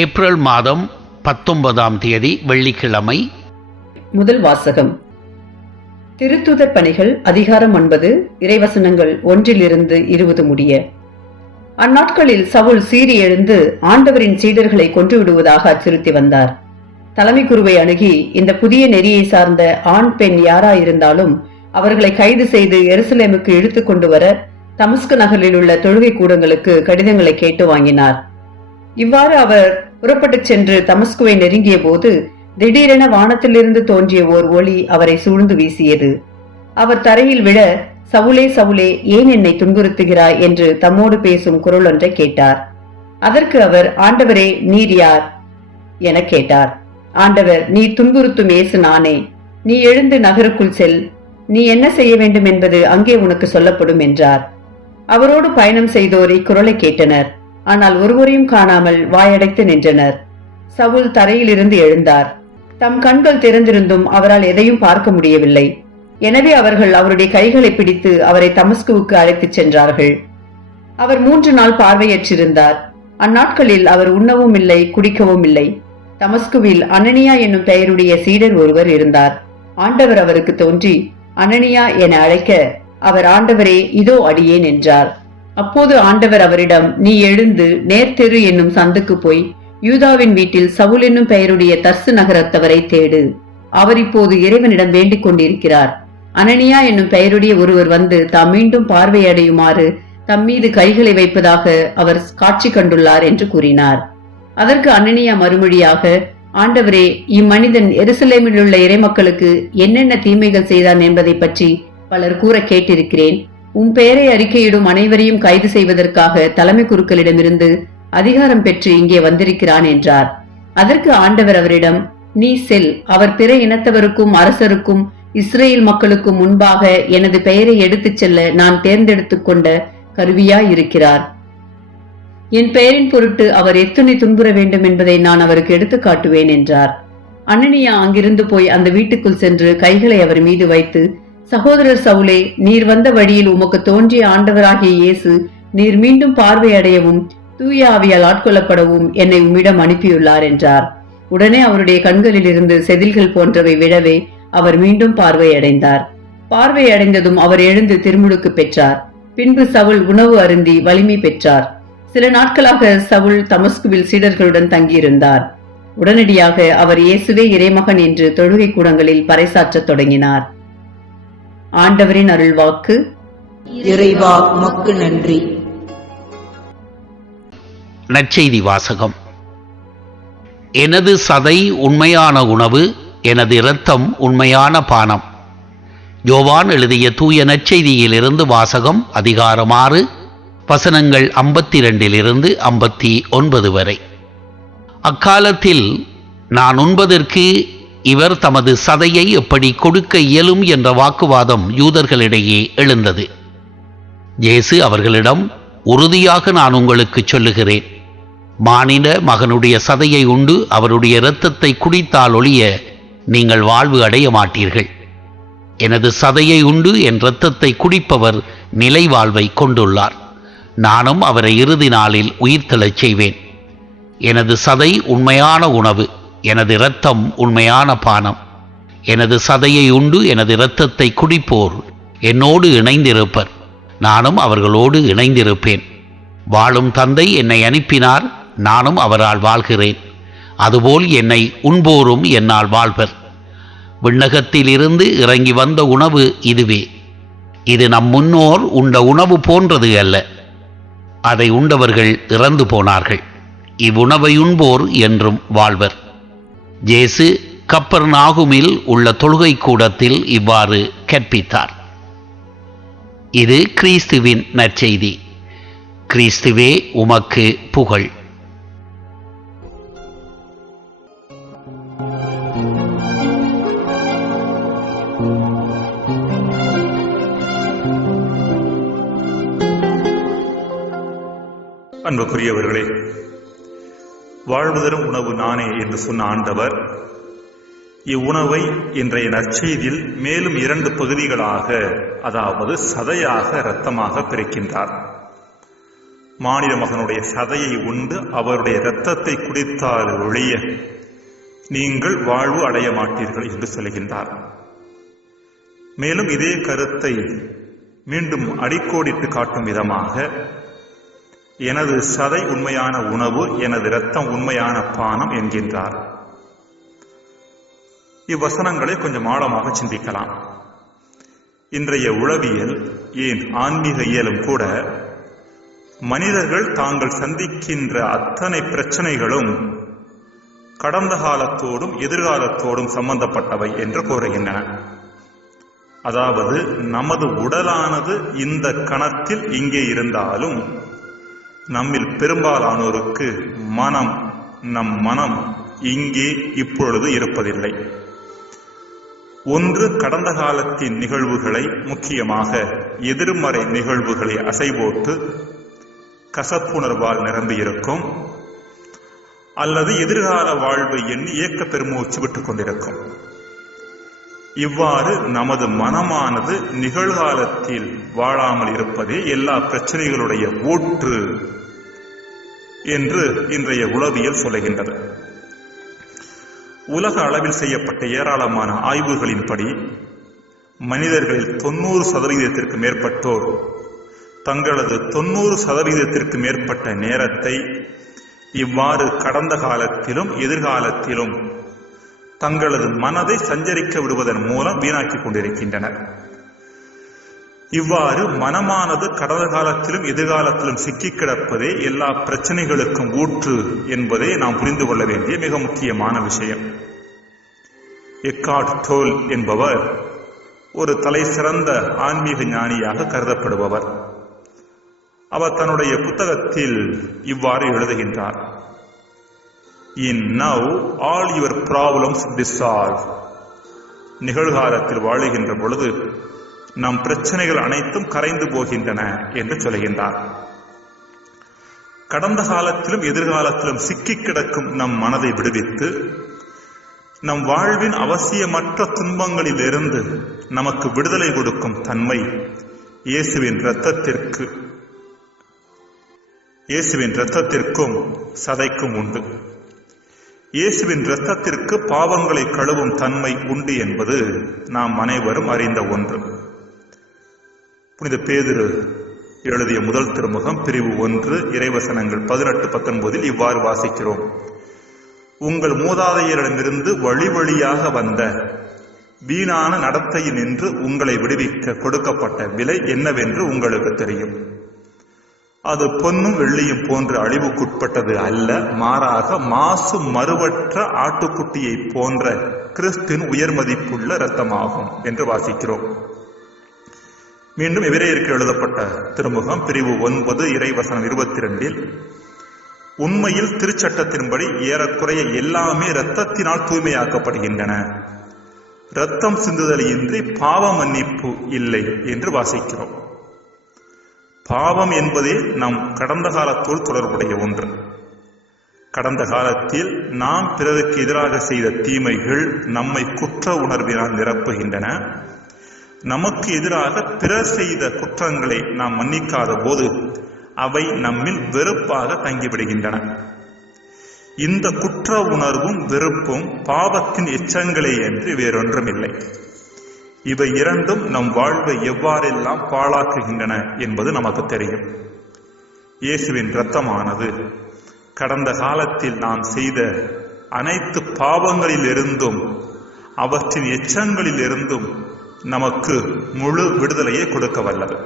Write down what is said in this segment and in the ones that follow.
April மாதம் பத்தொன்பதாம் தேதி வெள்ளிக்கிழமை. முதல் வாசகம். திருத்துதர் பணிகள் அதிகாரம் ஒன்பது இறைவசனங்கள் ஒன்றிலிருந்து இருபது முடிய. அந்நாட்களில் சவுல் சீறி எழுந்து ஆண்டவரின் சீடர்களை கொன்று விடுவதாக அச்சுறுத்தி வந்தார். தலைமை குருவை அணுகி இந்த புதிய நெறியை சார்ந்த ஆண் பெண் யாராயிருந்தாலும் அவர்களை கைது செய்து எருசலேமுக்கு இழுத்து கொண்டு வர தமஸ்கு நகரில் உள்ள தொழுகை கூடங்களுக்கு கடிதங்களை கேட்டு வாங்கினார். இவ்வாறு அவர் புறப்பட்டுச் சென்று தமஸ்குவை நெருங்கிய போது திடீரென வானத்திலிருந்து தோன்றிய ஓர் ஒளி அவரை சூழ்ந்து வீசியது. அவர் தரையில் விழ சவுலே சவுலே ஏன் என்னை துன்புறுத்துகிறாய்? என்று தம்மோடு பேசும் குரல் ஒன்றை கேட்டார். அதற்கு அவர் ஆண்டவரே நீர் யார்? என கேட்டார். ஆண்டவர் நீ துன்புறுத்தும் இயேசு நானே. நீ எழுந்து நகருக்குள் செல். நீ என்ன செய்ய வேண்டும் என்பது அங்கே உனக்கு சொல்லப்படும் என்றார். அவரோடு பயணம் செய்தோர் இக்குரலை கேட்டனர். ஆனால் ஒருவரையும் காணாமல் வாயடைத்து நின்றனர். சவுல் தரையிலிருந்து எழுந்தார். தம் கண்கள் திறந்திருந்தும் அவரால் எதையும் பார்க்க முடியவில்லை. எனவே அவர்கள் அவருடைய கைகளை பிடித்து அவரை தமஸ்குவுக்கு அழைத்துச் சென்றார்கள். அவர் மூன்று நாள் பார்வையற்றிருந்தார். அந்நாட்களில் அவர் உண்ணவும் இல்லை குடிக்கவும் இல்லை. தமஸ்குவில் அனனியா என்னும் பெயருடைய சீடர் ஒருவர் இருந்தார். ஆண்டவர் அவருக்கு தோன்றி அனனியா என அழைக்க அவர் ஆண்டவரே இதோ அடியேன் என்றார். அப்போது ஆண்டவர் அவரிடம் நீ எழுந்து நேர்த்தெரு என்னும் சந்துக்கு போய் யூதாவின் வீட்டில் சவுல் என்னும் பெயருடைய தர்சு நகரத்தவரை தேடு. அவர் இப்போது இறைவனிடம் வேண்டிக் கொண்டிருக்கிறார். அனனியா என்னும் பெயருடைய ஒருவர் வந்து தாம் மீண்டும் பார்வையடையுமாறு தம் மீது கைகளை வைப்பதாக அவர் காட்சி கண்டுள்ளார் என்று கூறினார். அதற்கு அனனியா மறுமொழியாக ஆண்டவரே இம்மனிதன் எருசலேமில் உள்ள இறைமக்களுக்கு என்னென்ன தீமைகள் செய்தான் என்பதை பற்றி பலர் கூற கேட்டிருக்கிறேன். உன் பெயரை அறிக்கையிடும் அனைவரையும் கைது செய்வதற்காக தலைமை குருக்களிடமிருந்து அதிகாரம் பெற்று இங்கே வந்திருக்கிறான் என்றார். அதற்கு ஆண்டவர் அவரிடம் நீ செல் அவர் பிற இனத்தவருக்கும் அரசருக்கும் இஸ்ரேல் மக்களுக்கும் முன்பாக எனது பெயரை எடுத்துச் செல்ல நான் தேர்ந்தெடுத்துக் கொண்ட கருவியாய் இருக்கிறார். என் பெயரின் பொருட்டு அவர் எத்துணை துன்புற வேண்டும் என்பதை நான் அவருக்கு எடுத்து காட்டுவேன் என்றார். அனனியா அங்கிருந்து போய் அந்த வீட்டுக்குள் சென்று கைகளை அவர் மீது வைத்து சகோதரர் சவுலே நீர் வந்த வழியில் உமக்கு தோன்றிய ஆண்டவராகிய இயேசு நீர் மீண்டும் பார்வையடையவும் தூய ஆவியால் ஆட்கொள்ளப்படவும் என்னை உம்மிடம் அனுப்பியுள்ளார் என்றார். உடனே அவருடைய கண்களில் இருந்து செதில்கள் போன்றவை விழவே அவர் மீண்டும் பார்வையடைந்தார். பார்வையடைந்ததும் அவர் எழுந்து திருமுழுக்கு பெற்றார். பின்பு சவுல் உணவு அருந்தி வலிமை பெற்றார். சில நாட்களாக சவுல் தமஸ்குவில் சீடர்களுடன் தங்கியிருந்தார். உடனடியாக அவர் இயேசுவே இறைமகன் என்று தொழுகை கூடங்களில் பறைசாற்றத் தொடங்கினார். ஆண்டவரின் அருள்வாக்கு. இறைவா உமக்கு நன்றி. நற்செய்தி வாசகம். எனது சதை உண்மையான உணவு எனது இரத்தம் உண்மையான பானம். யோவான் எழுதிய தூய நற்செய்தியிலிருந்து வாசகம் அதிகாரம் ஆறு வசனங்கள் ஐம்பத்தி ரெண்டிலிருந்து ஐம்பத்தி ஒன்பது வரை. அக்காலத்தில் நான் உண்பதற்கு இவர் தமது சதையை எப்படி கொடுக்க இயலும் என்ற வாக்குவாதம் யூதர்களிடையே எழுந்தது. இயேசு அவர்களிடம் உறுதியாக நான் உங்களுக்கு சொல்லுகிறேன். மானிட மகனுடைய சதையை உண்டு அவருடைய இரத்தத்தை குடித்தால் ஒழிய நீங்கள் வாழ்வு அடைய மாட்டீர்கள். எனது சதையை உண்டு என் இரத்தத்தை குடிப்பவர் நிலை வாழ்வை கொண்டுள்ளார். நானும் அவரை இறுதி நாளில் உயிர்த்தெழச் செய்வேன். எனது சதை உண்மையான உணவு. எனது இரத்தம் உண்மையான பானம். எனது சதையை உண்டு எனது இரத்தத்தை குடிப்போர். என்னோடு இணைந்திருப்பர். நானும் அவர்களோடு இணைந்திருப்பேன். வாழும் தந்தை என்னை அனுப்பினார் நானும் அவரால் வாழ்கிறேன். அதுபோல் என்னை உண்போரும் என்னால் வாழ்வர். விண்ணகத்திலிருந்து இறங்கி வந்த உணவு இதுவே. இது நம் முன்னோர் உண்ட உணவு போன்றது அல்ல. அதை உண்டவர்கள் இறந்து போனார்கள். இவ்வுணவை உண்போர் என்றும் வாழ்வர். ஜேசு கப்பர் நாகுமில் உள்ள தொழுகை கூடத்தில் இவ்வாறு கற்பித்தார். இது கிறிஸ்துவின் நற்செய்தி. கிறிஸ்துவே உமக்கு புகழ். அன்புக்குரியவர்களே வாழ்வுதரும் உணவு நானே என்று சொன்ன ஆண்டவர் இவ்வுணவை இன்றைய நற்செய்தியில் மேலும் இரண்டு பகுதிகளாக அதாவது சதையாக இரத்தமாக பிரிக்கின்றார். மாநில மகனுடைய சதையை உண்டு அவருடைய இரத்தத்தை குடித்தால் ஒழிய நீங்கள் வாழ்வு அடைய மாட்டீர்கள் என்று சொல்கின்றார். மேலும் இதே கருத்தை மீண்டும் அடிக்கோடிட்டு காட்டும் விதமாக எனது சதை உண்மையான உணவு எனது இரத்தம் உண்மையான பானம் என்கின்றார். இவ்வசனங்களை கொஞ்சம் ஆழமாக சிந்திக்கலாம். இன்றைய உளவியல் ஏன் ஆன்மீக இயலும் கூட மனிதர்கள் தாங்கள் சந்திக்கின்ற அத்தனை பிரச்சனைகளும் கடந்த காலத்தோடும் எதிர்காலத்தோடும் சம்பந்தப்பட்டவை என்று கூறுகின்றன. அதாவது நமது உடலானது இந்த கணத்தில் இங்கே இருந்தாலும் நம்மில் பெரும்பாலானோருக்கு மனம் நம் மனம் இங்கே இப்பொழுது இருப்பதில்லை. ஒன்று கடந்த காலத்தின் நிகழ்வுகளை முக்கியமாக எதிர்மறை நிகழ்வுகளை அசைபோட்டு கசப்புணர்வால் நிரம்பியிருக்கும் அல்லது எதிர்கால வாழ்வை எண்ணி இயக்க பெருமூச்சு விட்டுக் கொண்டிருக்கும். இவ்வாறு நமது மனமானது நிகழ்காலத்தில் வாழாமல் இருப்பதே எல்லா பிரச்சனைகளுடைய ஊற்று என்று இன்றைய உளவியல் சொல்லுகின்றது. உலக அளவில் செய்யப்பட்ட ஏராளமான ஆய்வுகளின்படி மனிதர்களில் தொண்ணூறு சதவீதத்திற்கு மேற்பட்டோர் தங்களது தொண்ணூறு சதவீதத்திற்கு மேற்பட்ட நேரத்தை இவ்வாறு கடந்த காலத்திலும் எதிர்காலத்திலும் தங்களது மனதை சஞ்சரிக்க விடுவதன் மூலம் வீணாக்கிக் கொண்டிருக்கின்றனர். இவ்வாறு மனமானது கடந்த காலத்திலும் எதிர்காலத்திலும் சிக்கி கிடப்பதே எல்லா பிரச்சனைகளுக்கும் ஊற்று என்பதை நாம் புரிந்து கொள்ள வேண்டிய மிக முக்கியமான விஷயம். எக்காட் டோல் என்பவர் ஒரு தலை சிறந்த ஆன்மீக ஞானியாக கருதப்படுபவர். அவர் தன்னுடைய புத்தகத்தில் இவ்வாறு எழுதுகின்றார். In now all your problems dissolve நிகழ்காலத்தில் வாழுகின்ற பொழுது நம் பிரச்சனைகள் அனைத்தும் கரைந்து போகின்றன என்று சொல்கின்றார். கடந்த காலத்திலும் எதிர்காலத்திலும் சிக்கிக் கிடக்கும் நம் மனதை விடுவித்து நம் வாழ்வின் அவசியமற்ற துன்பங்களிலிருந்து நமக்கு விடுதலை கொடுக்கும் தன்மை இயேசுவின் இரத்தத்திற்கு இயேசுவின் இரத்தத்திற்கும் சதைக்கும் உண்டு. இயேசுவின் இரத்தத்திற்கு பாவங்களை கழுவும் தன்மை உண்டு என்பது நாம் அனைவரும் அறிந்த ஒன்று. புனித பேதிரு எழுதிய முதல் திருமுகம் பிரிவு ஒன்று இறைவசனங்கள் பதினெட்டு பத்தொன்பதில் இவ்வாறு வாசிக்கிறோம். உங்கள் மூதாதையரிடமிருந்து வழி வழியாக வந்த வீணான நடத்தையினின்று உங்களை விடுவிக்க கொடுக்கப்பட்ட விலை என்னவென்று உங்களுக்கு தெரியும். அது பொன்னும் வெள்ளியும் போன்ற அழிவுக்குட்பட்டது அல்ல. மாறாக மாசு மறுவற்ற ஆட்டுக்குட்டியை போன்ற கிறிஸ்தின் உயர் மதிப்புள்ள இரத்தமாகும் என்று வாசிக்கிறோம். மீண்டும் எவிரேயருக்கு எழுதப்பட்ட திருமுகம் பிரிவு ஒன்பது இறைவசனம் இருபத்தி ரெண்டில் உண்மையில் திருச்சட்டத்தின்படி ஏறக்குறைய எல்லாமே இரத்தத்தினால் தூய்மையாக்கப்படுகின்றன. இரத்தம் சிந்துதல் இன்றி பாவ மன்னிப்பு இல்லை என்று வாசிக்கிறோம். பாவம் என்பதே நம் கடந்த காலத்தோடு தொடர்புடைய ஒன்று. கடந்த காலத்தில் நாம் பிறருக்கு எதிராக செய்த தீமைகள் நம்மை குற்ற உணர்வினால் நிரப்புகின்றன. நமக்கு எதிராக பிறர் செய்த குற்றங்களை நாம் மன்னிக்காத போது அவை நம்மில் வெறுப்பாக தங்கிவிடுகின்றன. இந்த குற்ற உணர்வும் வெறுப்பும் பாவத்தின் எச்சங்களே என்று வேறொன்றுமில்லை. இவை இரண்டும் நம் வாழ்வை எவ்வாறெல்லாம் பாழாக்குகின்றன என்பது நமக்கு தெரியும். இயேசுவின் இரத்தமானது கடந்த காலத்தில் நாம் செய்த அனைத்து பாவங்களிலிருந்தும் அவற்றின் எச்சங்களிலிருந்தும் நமக்கு முழு விடுதலையை கொடுக்க வல்லது.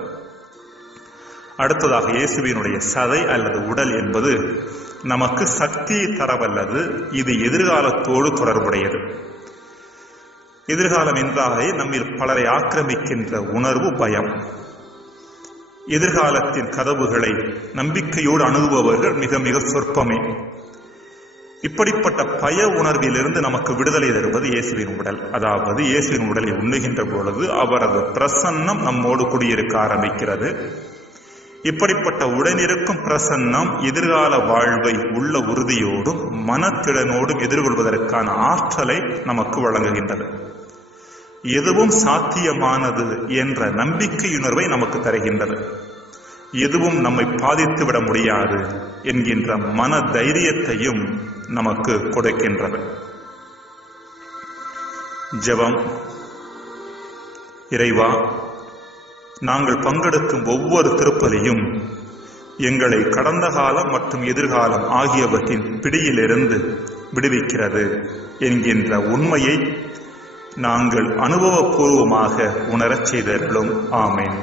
அடுத்ததாக இயேசுவினுடைய சதை அல்லது உடல் என்பது நமக்கு சக்தியை தரவல்லது இது எதிர்காலத்தோடு தொடர்புடையது. எதிர்காலம் என்றாலே நம்மில் பலரை ஆக்கிரமிக்கின்ற உணர்வு பயம். எதிர்காலத்தின் கதவுகளை நம்பிக்கையோடு அணுகுபவர்கள் மிக மிக சொற்பமே. இப்படிப்பட்ட பய உணர்விலிருந்து நமக்கு விடுதலை தருவது இயேசுவின் உடல். அதாவது இயேசுவின் உடலை உண்ணுகின்ற பொழுது அவரது பிரசன்னம் நம்மோடு குடியிருக்க ஆரம்பிக்கிறது. இப்படிப்பட்ட உடனிருக்கும் பிரசன்னம் எதிர்கால வாழ்வை உள்ள உறுதியோடும் மனத்திடனோடும் எதிர்கொள்வதற்கான ஆற்றலை நமக்கு வழங்குகின்றது. எதுவும் சாத்தியமானது என்ற நம்பிக்கையுணர்வை நமக்கு தருகின்றது. எதுவும் நம்மை பாதித்துவிட முடியாது என்கின்ற மன தைரியத்தையும் நமக்கு கொடுக்கின்றது. ஜெபம். இறைவா நாங்கள் பங்கெடுக்கும் ஒவ்வொரு திருப்பதியும் எங்களை கடந்த காலம் மற்றும் எதிர்காலம் ஆகியவற்றின் பிடியிலிருந்து விடுவிக்கிறது என்கின்ற உண்மையை நாங்கள் அனுபவபூர்வமாக உணரச் செய்தர்களும் ஆமேன்.